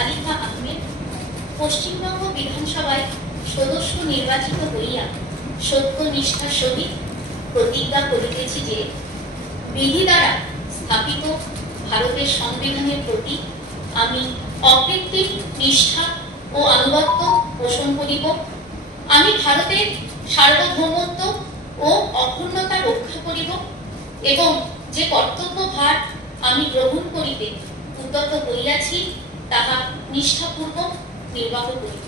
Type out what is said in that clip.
আলিফা আহমেদ পশ্চিমবঙ্গ বিধানসভায় সদস্য নির্বাচিত হইয়া সত্যনিষ্ঠার সহিত প্রতিজ্ঞা করিতেছি যে বিধি দ্বারা স্থাপিত ভারতের সংবিধানের প্রতি আমি অকৃত্রিম নিষ্ঠা ও আনুগত্য পোষণ করিব। আমি ভারতের সার্বভৌমত্ব ও অখণ্ডতা রক্ষা করিব এবং যে কর্তব্য ভার আমি গ্রহণ করিতে উদ্যত হইয়াছি তাহা নিষ্ঠাপূর্বক নির্বাহ করিব।